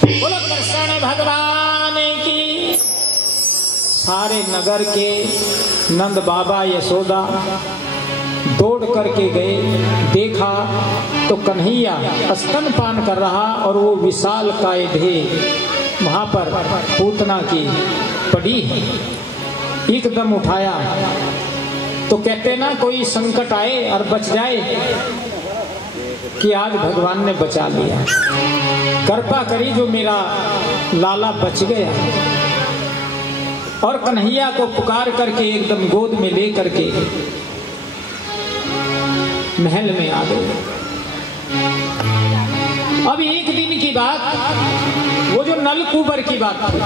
बोलो कृष्ण भगवान की। सारे नगर के नंद बाबा यशोदा दौड़ करके गए, देखा तो कन्हैया स्तनपान कर रहा और वो विशाल काय ढेर वहां पर पूतना की पड़ी है। एकदम उठाया तो कहते ना कोई संकट आए और बच जाए, कि आज भगवान ने बचा लिया, कृपा करी जो मेरा लाला बच गया। और कन्हैया को पुकार करके एकदम गोद में ले करके महल में आ गए। अब एक दिन की बात, वो जो नलकुबर की बात थी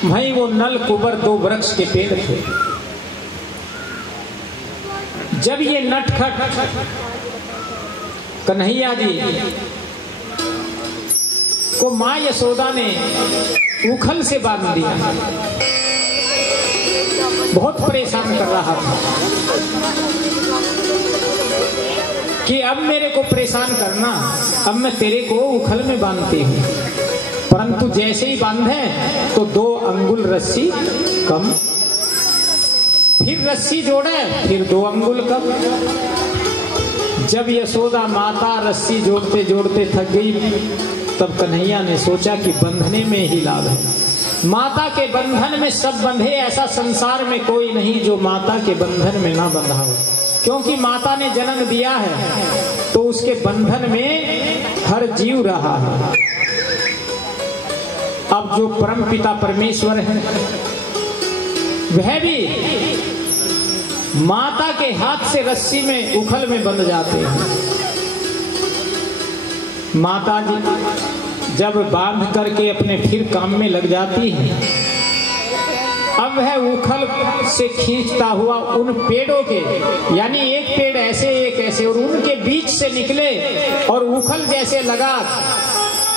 भाई, वो नलकुबर 2 वृक्ष के पेड़ थे। जब ये नटखट कन्हैया जी को मां यशोदा ने उखल से बांध दिया, बहुत परेशान कर रहा था कि अब मेरे को परेशान करना, अब मैं तेरे को उखल में बांधती हूँ। परंतु जैसे ही बांधे तो 2 अंगुल रस्सी कम, फिर रस्सी जोड़े फिर 2 अंगुल कम। जब यशोदा माता रस्सी जोड़ते जोड़ते थक गई, तब कन्हैया ने सोचा कि बंधने में ही लाभ है। माता के बंधन में सब बंधे, ऐसा संसार में कोई नहीं जो माता के बंधन में ना बंधा हो, क्योंकि माता ने जन्म दिया है तो उसके बंधन में हर जीव रहा है। अब जो परम पिता परमेश्वर है वह भी माता के हाथ से रस्सी में उखल में बंध जाते हैं। माता जी जब बांध करके अपने फिर काम में लग जाती है, अब वह उखल से खींचता हुआ उन पेड़ों के, यानी एक पेड़ ऐसे एक ऐसे, और उनके बीच से निकले और उखल जैसे लगा।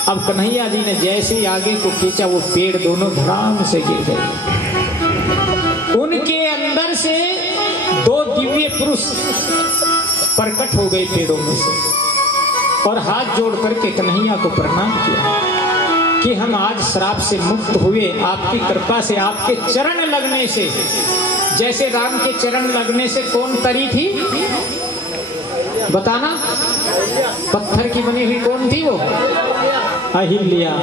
अब कन्हैया जी ने जैसे ही आगे को खींचा, वो पेड़ दोनों धड़ाम से गिर गए। उनके अंदर से 2 दिव्य पुरुष प्रकट हो गए पेड़ों में से, और हाथ जोड़ करके कन्हैया को प्रणाम किया कि हम आज श्राप से मुक्त हुए आपकी कृपा से, आपके चरण लगने से। जैसे राम के चरण लगने से कौन तरी थी बताना? पत्थर की बनी हुई कौन थी वो? अहिल्या।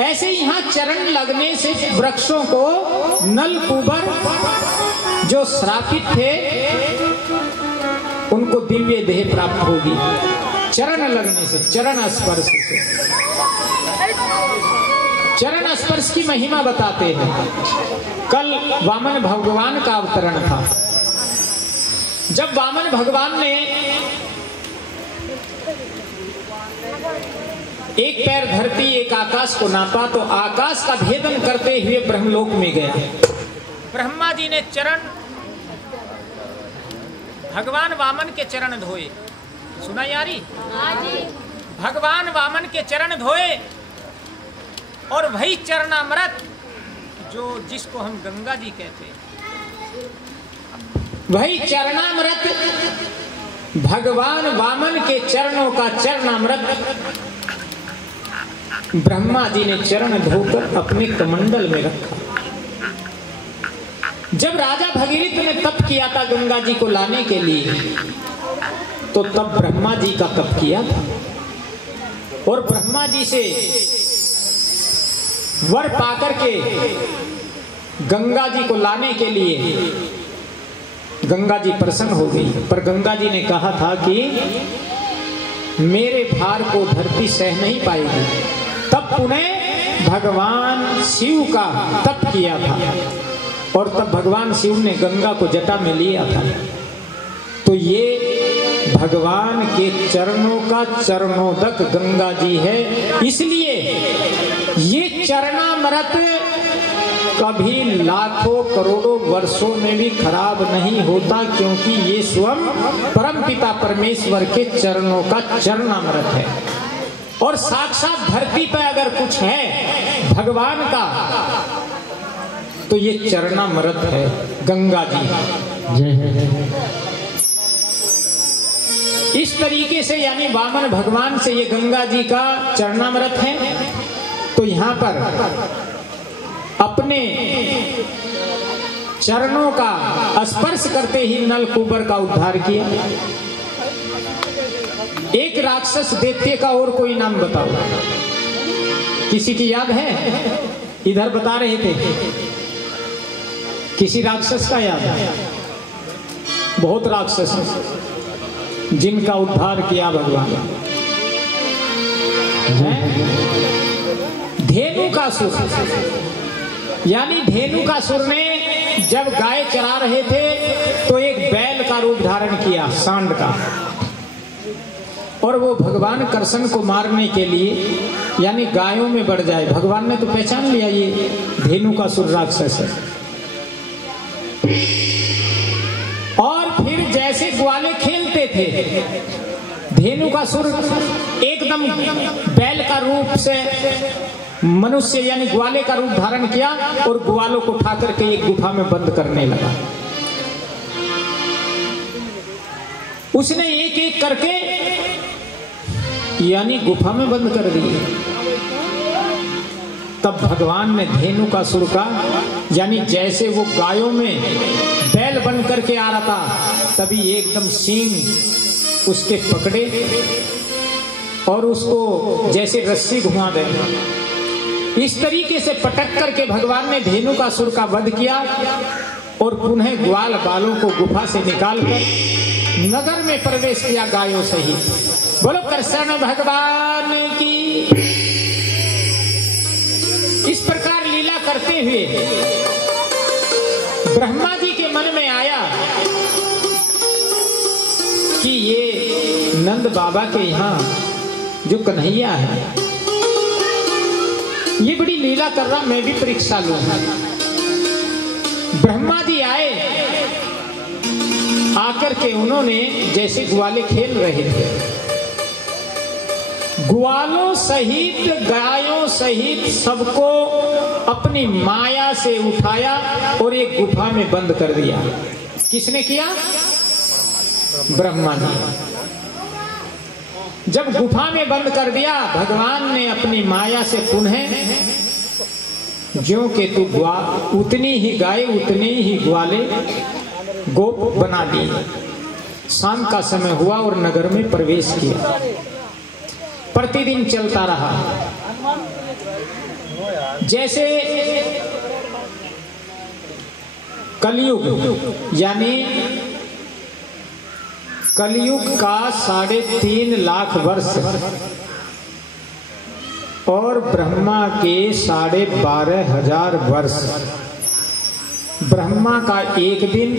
ऐसे यहाँ चरण लगने से वृक्षों को नलकुबर जो श्रापित थे उनको दिव्य देह प्राप्त होगी, चरण लगने से, चरण स्पर्श से। चरण स्पर्श की महिमा बताते हैं। कल वामन भगवान का अवतरण था। जब वामन भगवान ने एक पैर धरती एक आकाश को नापा, तो आकाश का भेदन करते हुए ब्रह्मलोक में गया। ब्रह्मा जी ने चरण, भगवान वामन के चरण धोए। सुना यारी? भगवान वामन के चरण धोए, और वही चरणामृत जो जिसको हम गंगा जी कहते हैं, वही चरणामृत भगवान वामन के चरणों का चरणामृत ब्रह्मा जी ने चरण धोकर अपने कमंडल में रखा। जब राजा भगीरथ ने तप किया था गंगा जी को लाने के लिए, तो तब ब्रह्मा जी का तप किया था, और ब्रह्मा जी से वर पाकर के गंगा जी को लाने के लिए गंगा जी प्रसन्न हो गई। पर गंगा जी ने कहा था कि मेरे भार को धरती सह नहीं पाएगी। तब पुनः भगवान शिव का तप किया था, और तब भगवान शिव ने गंगा को जटा में लिया था। तो ये भगवान के चरणों का चरणोदक गंगा जी है। इसलिए ये चरणामृत कभी लाखों करोड़ों वर्षों में भी खराब नहीं होता, क्योंकि ये स्वयं परमपिता परमेश्वर के चरणों का चरणामृत है। और साक्षात धरती पर अगर कुछ है भगवान का, तो ये चरणामृत है, गंगा जी। जय इस तरीके से यानी वामन भगवान से ये गंगा जी का चरणामृत है। तो यहाँ पर अपने चरणों का स्पर्श करते ही नलकूबर का उद्धार किया। एक राक्षस दैत्य का और कोई नाम बताओ, किसी की याद है? इधर बता रहे थे, किसी राक्षस का याद है? बहुत राक्षस जिनका उद्धार किया भगवान। धेनुकासुर, यानी धेनुकासुर ने जब गाय चरा रहे थे तो एक बैल का रूप धारण किया, सांड का, और वो भगवान कृष्ण को मारने के लिए यानी गायों में बढ़ जाए। भगवान ने तो पहचान लिया ये धेनुकासुर राक्षस है। और फिर जैसे ग्वाले खेलते थे, धेनुकासुर एकदम बैल का रूप से मनुष्य यानी ग्वाले का रूप धारण किया और ग्वालों को उठा करके एक गुफा में बंद करने लगा। उसने एक एक करके यानी गुफा में बंद कर दिए। तब भगवान ने धेनुकासुर का यानी जैसे वो गायों में बैल बन करके आ रहा था, तभी एकदम सींग उसके पकड़े और उसको जैसे रस्सी घुमा दे, इस तरीके से पटक करके भगवान ने धेनुकासुर का वध किया और पुनः ग्वाल बालों को गुफा से निकालकर नगर में प्रवेश किया गायों सहित। बोलो कृष्ण भगवान की। इस प्रकार लीला करते हुए ब्रह्मा जी के मन में आया कि ये नंद बाबा के यहाँ जो कन्हैया है ये बड़ी लीला कर रहा, मैं भी परीक्षा लूं। ब्रह्मा जी आए, आकर के उन्होंने जैसे ग्वाले खेल रहे थे, ग्वालों सहित गायों सहित सबको अपनी माया से उठाया और एक गुफा में बंद कर दिया। किसने किया? ब्रह्मा जी। जब गुफा में बंद कर दिया, भगवान ने अपनी माया से पुनः ज्यों के तू उतनी ही गाय उतने ही ग्वाले गोप बना दिए। शाम का समय हुआ और नगर में प्रवेश किया। प्रतिदिन चलता रहा। जैसे कलयुग यानी कलयुग का 3.5 लाख वर्ष और ब्रह्मा के 12,500 वर्ष, ब्रह्मा का 1 दिन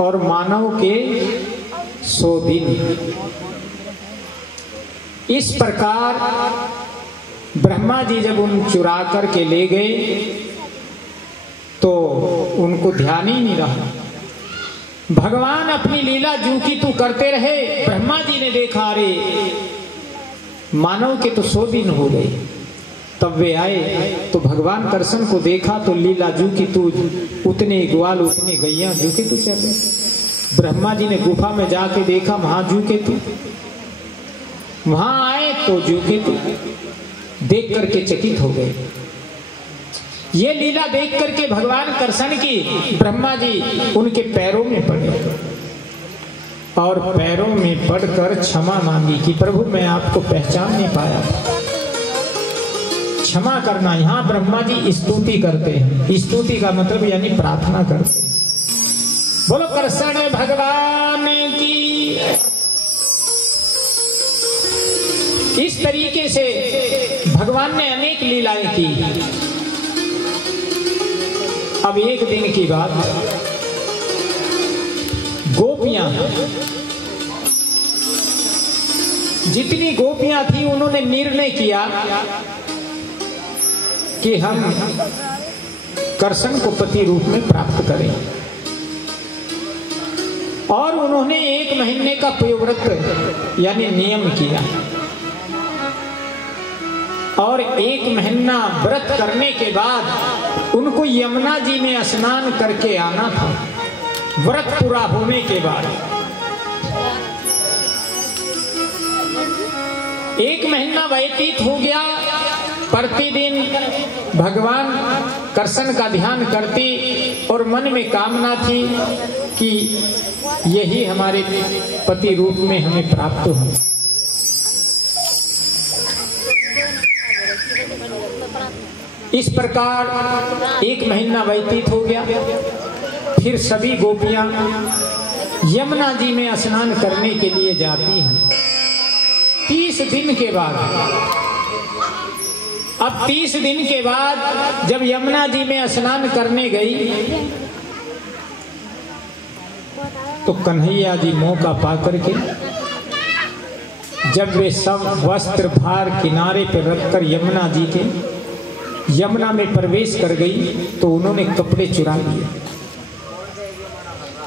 और मानव के 100 दिन। इस प्रकार ब्रह्मा जी जब उन चुरा करके ले गए तो उनको ध्यान ही नहीं रहा। भगवान अपनी लीला जू की तू करते रहे। ब्रह्मा जी ने देखा, अरे मानव के तो 100 दिन हो गए। तब वे आए तो भगवान कृष्ण को देखा तो लीला जू की तू उतने ग्वाल उतने गैया जू के तू चले। ब्रह्मा जी ने गुफा में जाके देखा, वहां जू के तू, वहां आए तो जू के तू, देख करके चकित हो गए। ये लीला देख करके भगवान कृष्ण की ब्रह्मा जी उनके पैरों में पड़े और पैरों में पड़कर क्षमा मांगी कि प्रभु मैं आपको पहचान नहीं पाया, क्षमा करना। यहाँ ब्रह्मा जी स्तुति करते हैं। स्तुति का मतलब यानी प्रार्थना करते हैं। बोलो कृष्ण भगवान की। इस तरीके से भगवान ने अनेक लीलाएं की। अब एक दिन की बात, गोपियां, जितनी गोपियां थी उन्होंने निर्णय किया कि हम कृष्ण को पति रूप में प्राप्त करें और उन्होंने 1 महीने का पतिव्रत यानी नियम किया और 1 महीना व्रत करने के बाद उनको यमुना जी में स्नान करके आना था। व्रत पूरा होने के बाद 1 महीना व्यतीत हो गया। प्रतिदिन भगवान कृष्ण का ध्यान करती और मन में कामना थी कि यही हमारे पति रूप में हमें प्राप्त हो। इस प्रकार 1 महीना व्यतीत हो गया। फिर सभी गोपियां यमुना जी में स्नान करने के लिए जाती हैं। 30 दिन के बाद, अब 30 दिन के बाद जब यमुना जी में स्नान करने गई तो कन्हैया जी मौका पा करके जब वे सब वस्त्र भार किनारे पर रखकर यमुना जी के यमुना में प्रवेश कर गई तो उन्होंने कपड़े चुरा लिए।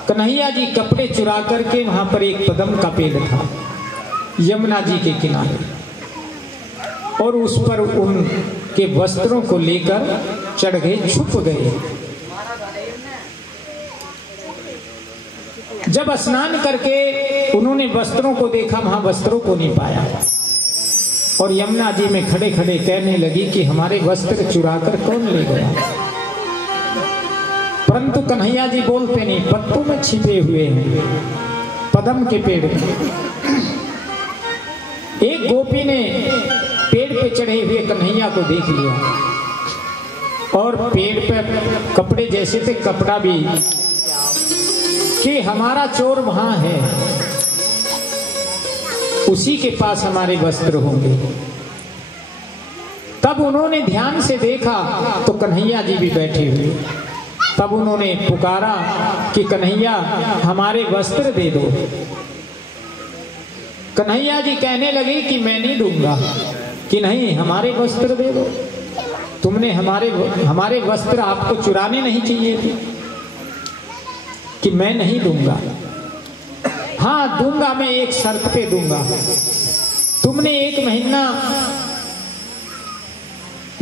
कन्हैया जी कपड़े चुरा करके वहां पर एक पद्म का पेड़ था यमुना जी के किनारे, और उस पर उनके वस्त्रों को लेकर चढ़ गए, छुप गए। जब स्नान करके उन्होंने वस्त्रों को देखा, वहां वस्त्रों को नहीं पाया और यमुना जी में खड़े खड़े कहने लगी कि हमारे वस्त्र चुराकर कौन ले गया। परंतु कन्हैया जी बोलते नहीं, पत्तों में छिपे हुए हैं पद्म के पेड़ में। एक गोपी ने पेड़ पे चढ़े हुए कन्हैया को देख लिया और पेड़ पे कपड़े जैसे थे, कपड़ा भी, कि हमारा चोर वहां है, उसी के पास हमारे वस्त्र होंगे। तब उन्होंने ध्यान से देखा तो कन्हैया जी भी बैठे हुए। तब उन्होंने पुकारा कि कन्हैया हमारे वस्त्र दे दो। कन्हैया जी कहने लगे कि मैं नहीं दूंगा, कि नहीं हमारे वस्त्र दे दो। तुमने हमारे वस्त्र आपको चुराने नहीं चाहिए थे, कि मैं नहीं दूंगा। हाँ दूंगा, मैं एक शर्त पे दूंगा। तुमने 1 महीना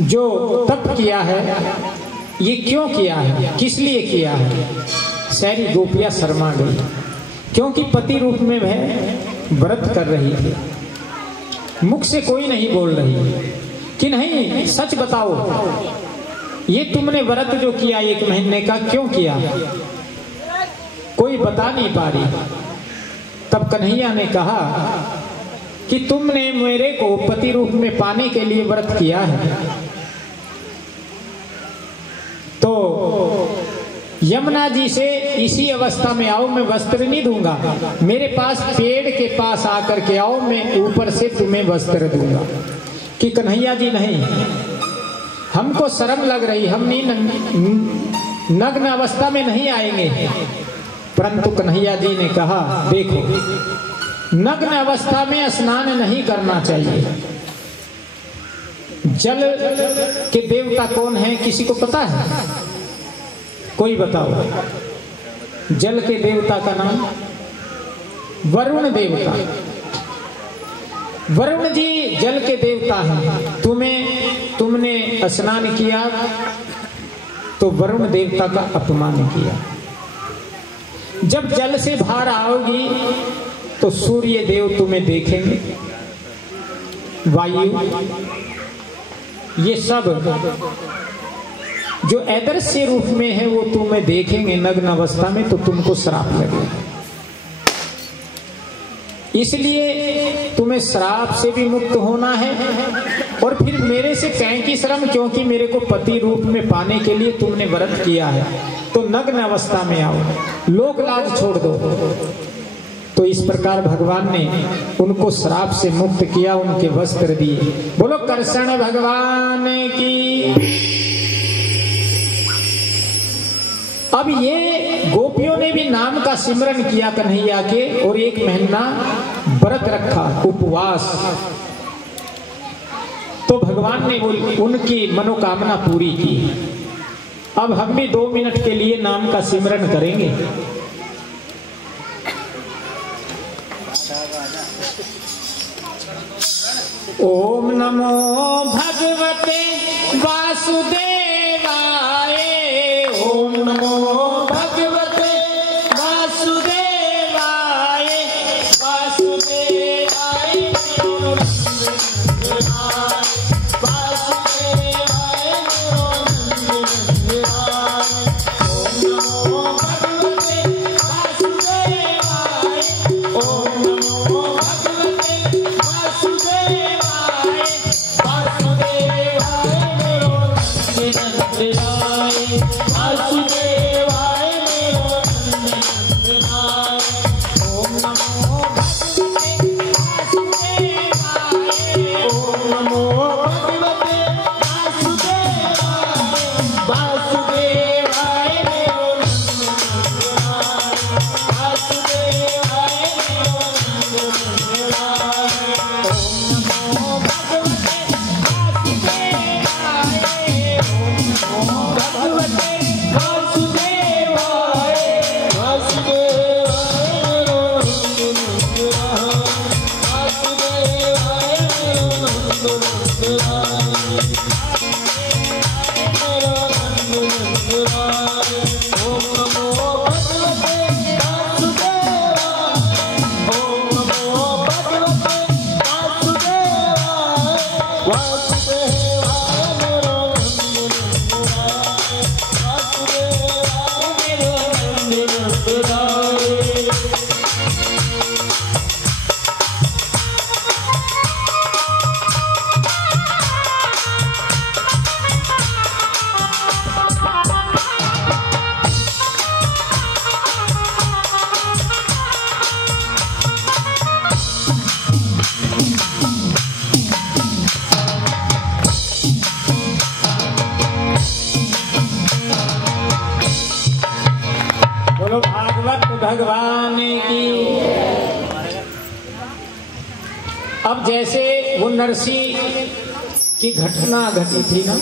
जो तप किया है, ये क्यों किया है, किस लिए किया है? सारी गोपियां शर्मा गई, क्योंकि पति रूप में वह व्रत कर रही थी। मुख से कोई नहीं बोल रही कि नहीं सच बताओ, ये तुमने व्रत जो किया 1 महीने का क्यों किया? कोई बता नहीं पा रही। तब कन्हैया ने कहा कि तुमने मेरे को पति रूप में पाने के लिए व्रत किया है, तो यमुना जी से इसी अवस्था में आओ, मैं वस्त्र नहीं दूंगा। मेरे पास पेड़ के पास आकर के आओ, मैं ऊपर से तुम्हें वस्त्र दूंगा। कि कन्हैया जी नहीं, हमको शर्म लग रही, हम नहीं नग्न अवस्था में नहीं आएंगे। परंतु कन्हैया जी ने कहा देखो, नग्न अवस्था में स्नान नहीं करना चाहिए। जल के देवता कौन है, किसी को पता है? कोई बताओ। जल के देवता का नाम वरुण देवता। वरुण जी जल के देवता हैं। तुमने स्नान किया तो वरुण देवता का अपमान किया। जब जल से बाहर आओगी तो सूर्य देव तुम्हें देखेंगे, वायु, ये सब जो ऐदृश्य रूप में है वो तुम्हें देखेंगे नग्न अवस्था में, तो तुमको श्राप लगेगा। इसलिए तुम्हें श्राप से भी मुक्त होना है। और फिर मेरे से कहें की शर्म, क्योंकि मेरे को पति रूप में पाने के लिए तुमने व्रत किया है, तो नग्न अवस्था में आओ, लोक लाज छोड़ दो। तो इस प्रकार भगवान ने उनको श्राप से मुक्त किया, उनके वस्त्र दिए। बोलो कृष्ण भगवान की। अब ये गोपियों ने भी नाम का सिमरन किया कन्हैया के, और 1 महीना व्रत रखा, उपवास। तो भगवान ने उनकी मनोकामना पूरी की। अब हम भी 2 मिनट के लिए नाम का सिमरन करेंगे। ओम नमो भगवते वासुदेवाय। ओम नमो भगवते वासुदेवाय। वासुदेवाय भगवान की। अब जैसे वो नरसी की घटना घटी थी ना,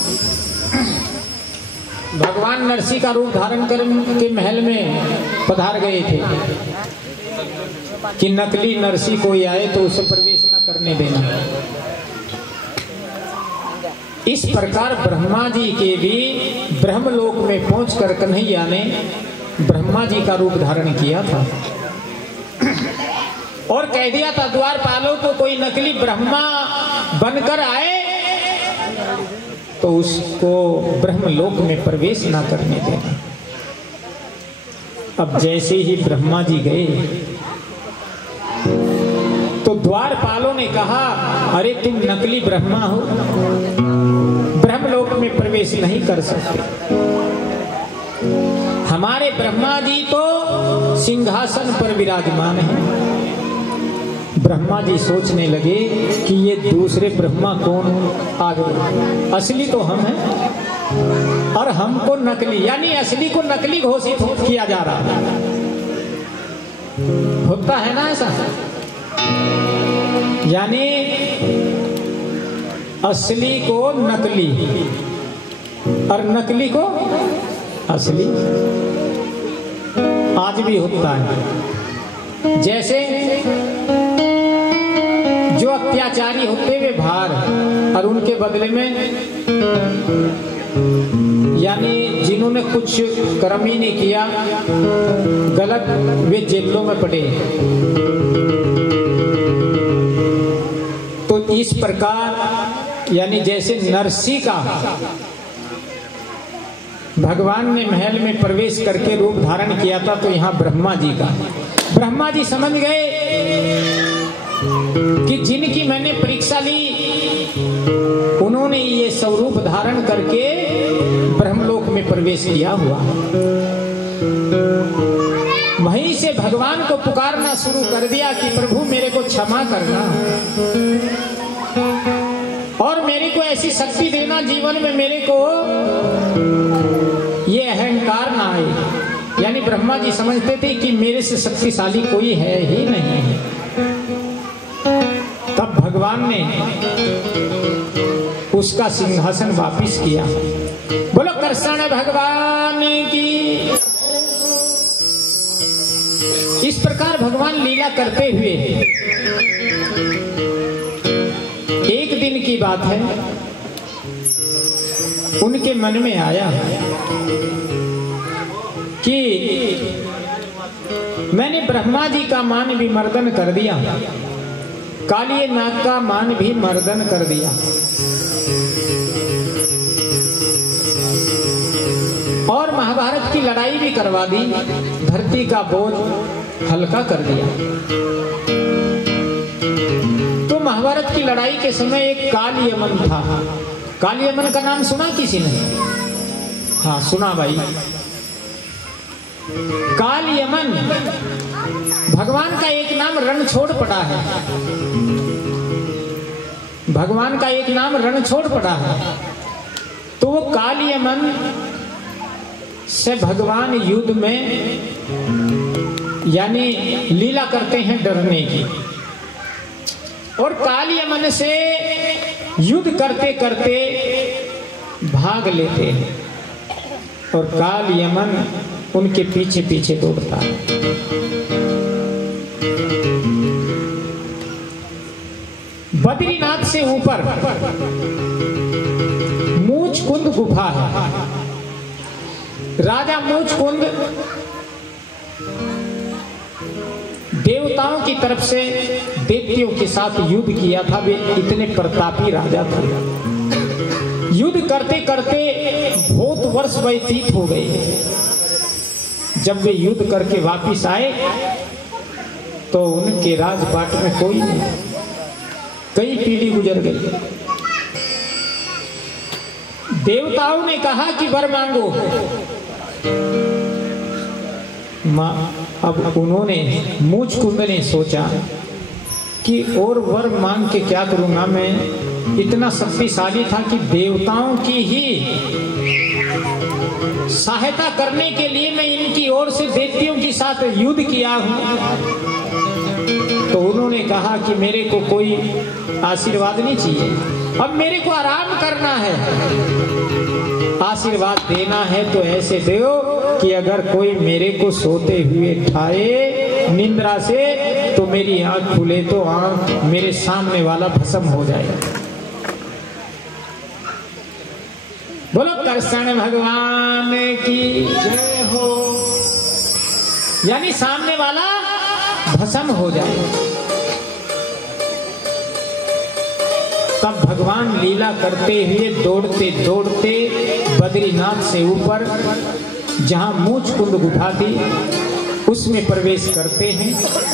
भगवान नरसी का रूप धारण कर के महल में पधार गए थे कि नकली नरसी कोई आए तो उसे प्रवेश न करने देना। इस प्रकार ब्रह्मा जी के भी ब्रह्मलोक में पहुंचकर कन्हैया ने ब्रह्मा जी का रूप धारण किया था और कह दिया था द्वारपालों को कोई नकली ब्रह्मा बनकर आए तो उसको ब्रह्मलोक में प्रवेश ना करने देना। अब जैसे ही ब्रह्मा जी गए तो द्वारपालों ने कहा, अरे तुम नकली ब्रह्मा हो, ब्रह्मलोक में प्रवेश नहीं कर सकते। हमारे ब्रह्मा जी तो सिंहासन पर विराजमान हैं। ब्रह्मा जी सोचने लगे कि ये दूसरे ब्रह्मा कौन आ गए, असली तो हम हैं और हमको नकली, यानी असली को नकली घोषित किया जा रहा है। होता है ना ऐसा, यानी असली को नकली और नकली को असली, आज भी होता है। जैसे जो अत्याचारी होते वे बाहर और उनके बदले में, यानी जिन्होंने कुछ कर्म ही नहीं किया गलत, वे जेलों में पड़े। तो इस प्रकार यानी जैसे नरसी का भगवान ने महल में प्रवेश करके रूप धारण किया था, तो यहाँ ब्रह्मा जी का, ब्रह्मा जी समझ गए कि जिनकी मैंने परीक्षा ली उन्होंने ये स्वरूप धारण करके ब्रह्मलोक में प्रवेश किया हुआ। वहीं से भगवान को पुकारना शुरू कर दिया कि प्रभु मेरे को क्षमा करना और मेरे को ऐसी शक्ति देना जीवन में मेरे को ये अहंकार ना आए। यानी ब्रह्मा जी समझते थे कि मेरे से शक्तिशाली कोई है ही नहीं। तब भगवान ने उसका सिंहासन वापिस किया। बोलो कृष्ण भगवान की। इस प्रकार भगवान लीला करते हुए, एक दिन की बात है, उनके मन में आया कि मैंने ब्रह्मा जी का मान भी मर्दन कर दिया, कालिए नाग का मान भी मर्दन कर दिया और महाभारत की लड़ाई भी करवा दी, धरती का बोझ हल्का कर दिया। तो महाभारत की लड़ाई के समय एक कालियमन था। कालियमन का नाम सुना किसी ने? हाँ सुना भाई। कालियमन भगवान का एक नाम रणछोड़ पड़ा है। भगवान का एक नाम रणछोड़ पड़ा है। तो वो कालियमन से भगवान युद्ध में यानी लीला करते हैं डरने की, और कालियमन से युद्ध करते करते भाग लेते हैं और कालियमन उनके पीछे पीछे दौड़ता है। बद्रीनाथ से ऊपर मूचकुंद गुफा है। राजा मूचकुंद देवताओं की तरफ से दैत्यों के साथ युद्ध किया था। वे इतने प्रतापी राजा थे। युद्ध करते करते बहुत वर्ष व्यतीत हो गए। जब वे युद्ध करके वापिस आए तो उनके राजपाट में कोई नहीं। कई पीढ़ी गुजर गई। देवताओं ने कहा कि वर मांगो। अब उन्होंने मूचकुंद ने सोचा कि और वर मांग के क्या करूंगा। मैं इतना शक्तिशाली था कि देवताओं की ही सहायता करने के लिए मैं इनकी ओर से दैत्यों के साथ युद्ध किया हूं। तो उन्होंने कहा कि मेरे को कोई आशीर्वाद नहीं चाहिए, अब मेरे को आराम करना है। आशीर्वाद देना है तो ऐसे दो कि अगर कोई मेरे को सोते हुए उठाए निंद्रा से तो मेरी आंख खुले तो आंख मेरे सामने वाला भस्म हो जाए। बोलो कृष्ण भगवान की जय हो। यानी सामने वाला भस्म हो जाए। तब भगवान लीला करते हुए दौड़ते दौड़ते बद्रीनाथ से ऊपर जहां मूचकुंद गुफा थी उसमें प्रवेश करते हैं।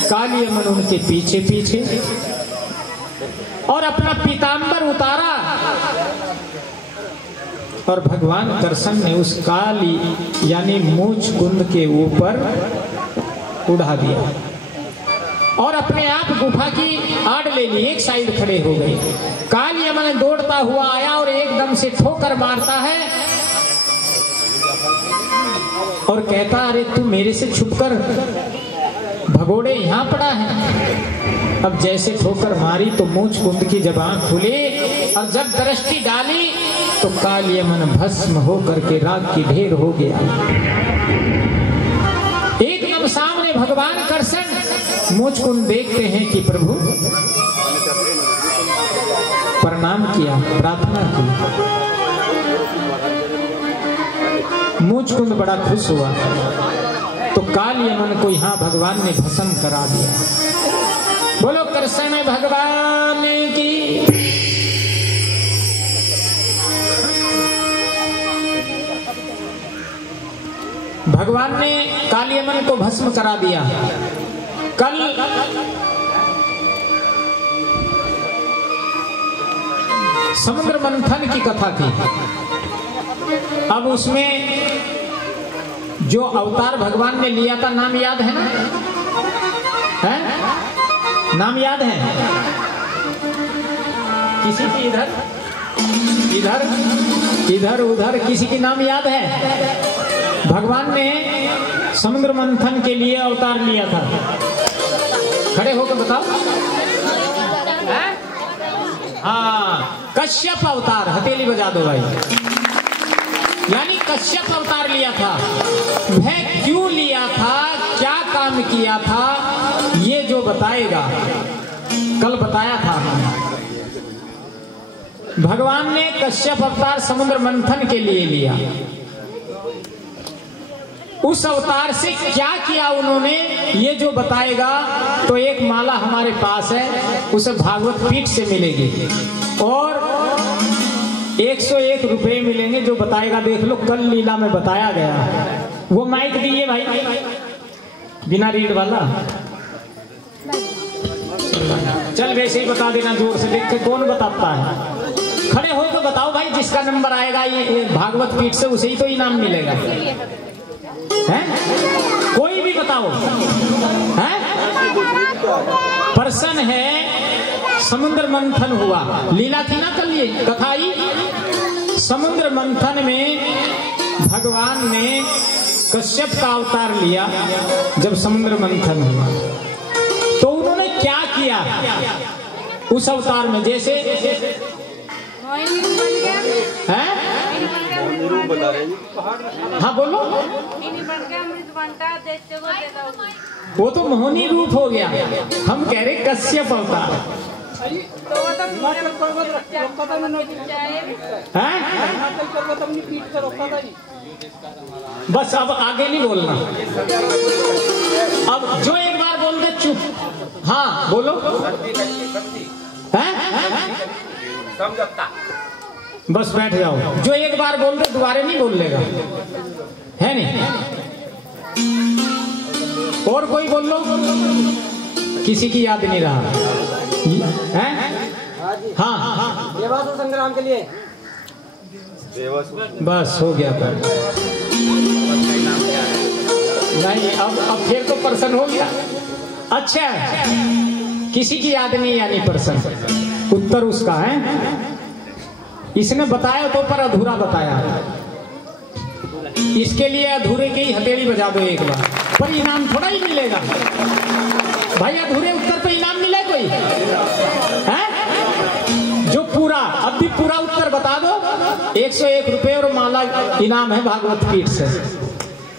कालियमन उनके पीछे पीछे और अपना पीतांबर उतारा और भगवान कृष्ण ने उस काली यानी मूचकुंद के ऊपर उड़ा दिया और अपने आप गुफा की आड़ ले ली। एक साइड खड़े हो गए। कालियमन दौड़ता हुआ आया और एकदम से ठोकर मारता है और कहता, अरे तू मेरे से छुपकर भगोड़े यहाँ पड़ा है। अब जैसे ठोकर मारी तो मूचकुंद की जब आंख खुली और जब दृष्टि डाली तो कालियमन भस्म होकर के राख की ढेर हो गया। एकदम सामने भगवान कृष्ण मूचकुंद देखते हैं कि प्रभु प्रणाम किया, प्रार्थना की। मूचकुंद बड़ा खुश हुआ तो कालियमन को यहां भगवान ने भस्म करा दिया। बोलो कृष्ण भगवान की। भगवान ने कालियमन को भस्म करा दिया। कल समुद्र मंथन की कथा थी। अब उसमें जो अवतार भगवान ने लिया था नाम याद है ना? है? नाम याद है? किसी की इधर इधर इधर उधर किसी की नाम याद है? भगवान ने समुद्र मंथन के लिए अवतार लिया था। खड़े होकर बताओ। हाँ, कश्यप अवतार। हथेली बजा दो भाई। यानी कश्यप अवतार लिया था। वह क्यों लिया था, क्या काम किया था, ये जो बताएगा। कल बताया था भगवान ने कश्यप अवतार समुद्र मंथन के लिए लिया। उस अवतार से क्या किया उन्होंने ये जो बताएगा। तो एक माला हमारे पास है, उसे भागवत पीठ से मिलेगी और 101 रुपए मिलेंगे। जो बताएगा देख लो, कल लीला में बताया गया। वो माइक दिए भाई, बिना रीड वाला। चल वैसे ही बता देना, जोर से देख के कौन बताता है। खड़े हो तो बताओ भाई, जिसका नंबर आएगा ये भागवत पीठ से उसे ही तो इनाम मिलेगा। है? कोई भी बताओ। है? पर्सन है। समुद्र मंथन हुआ, लीला थी ना कल, ये कथा आई। समुद्र मंथन में भगवान ने कश्यप का अवतार लिया। जब समुद्र मंथन हुआ तो उन्होंने क्या किया उस अवतार में? जैसे है? हाँ बोलो। वो तो मोहिनी रूप हो गया। हम कह रहे कश्यप अवतार। बस अब आगे नहीं बोलना। अब जो एक बार बोल दे चुप। हाँ बोलो। समझौता। बस बैठ जाओ। जो एक बार बोल दे दोबारा नहीं बोल लेगा, है नहीं? और कोई बोल लो। किसी की याद नहीं रहा है? हाँ देवासुर संग्राम के लिए बस हो गया था। नहीं अब फिर तो पर्सन हो गया। अच्छा किसी की याद नहीं यानी पर्सन। उत्तर उसका है। इसने बताया तो पर अधूरा बताया। इसके लिए अधूरे की ही हथेली बजा दो एक बार, पर इनाम थोड़ा ही मिलेगा भाई। अधूरे उत्तर पे इनाम मिले कोई है? जो पूरा अब भी पूरा उत्तर बता दो 101 रुपए और माला इनाम है भागवत पीठ से।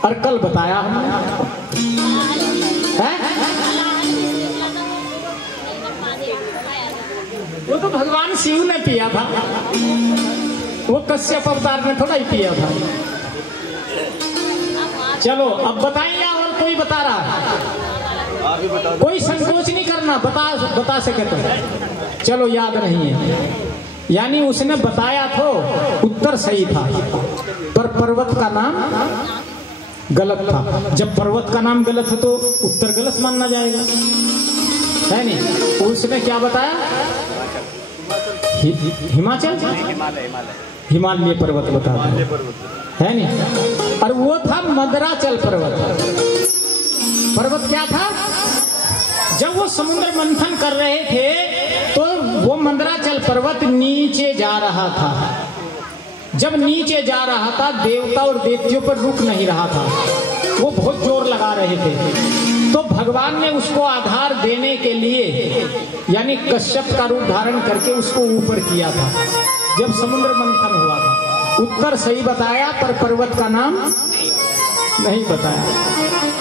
और कल बताया हमने वो तो भगवान शिव ने पिया था, वो कश्यप अवतार ने थोड़ा ही पिया था। चलो अब बताइए। और कोई बता रहा है? कोई संकोच नहीं करना, बता सके तो। चलो याद नहीं है यानी उसने बताया तो उत्तर सही था, पर पर्वत का नाम गलत था। जब पर्वत का नाम गलत है तो उत्तर गलत मानना जाएगा, है नहीं? उसने क्या बताया? हिमाचल हिमालय पर्वत बताया, है नहीं? और वो था मदराचल पर्वत। पर्वत क्या था? जब वो समुद्र मंथन कर रहे थे तो वो मंदराचल पर्वत नीचे जा रहा था। जब नीचे जा रहा था देवता और देवतियों पर रुक नहीं रहा था, वो बहुत जोर लगा रहे थे। तो भगवान ने उसको आधार देने के लिए यानी कश्यप का रूप धारण करके उसको ऊपर किया था जब समुद्र मंथन हुआ था। उत्तर सही बताया पर पर्वत का नाम नहीं बताया।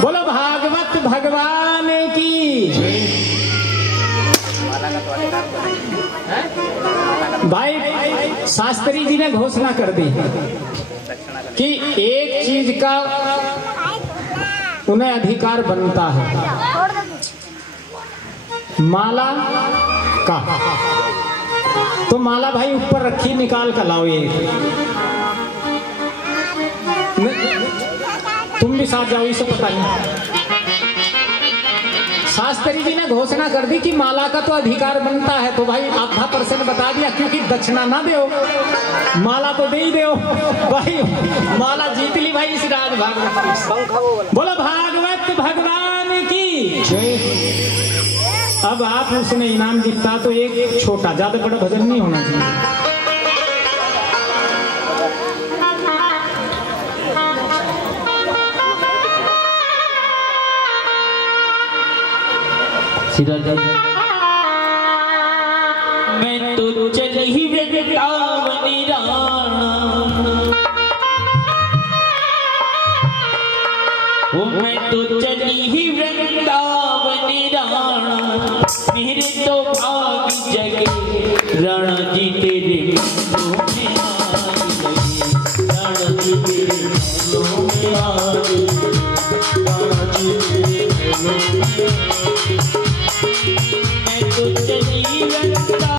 बोलो भागवत भगवान की। भाई शास्त्री जी ने घोषणा कर दी कि एक चीज का उन्हें अधिकार बनता है, माला का। तो माला भाई ऊपर रखी, निकाल कर लाओ। ये तुम भी साथ जाओ, इसे पता नहीं। शास्त्री जी ने घोषणा कर दी कि माला का तो अधिकार बनता है। तो भाई आधा % बता दिया, क्योंकि दक्षिणा ना दो, माला तो दे ही दो भाई। माला जीत ली भाई इस राज भागवत। बोलो भागवत भगवान की। अब आप उसने इनाम जीता तो एक छोटा, ज्यादा बड़ा भजन नहीं होना चाहिए। मैं तो चली ही वृंदावन राणा, वो मैं तो चली ही वृंदावन राणा, मेरे तो भाग जगे राणा जी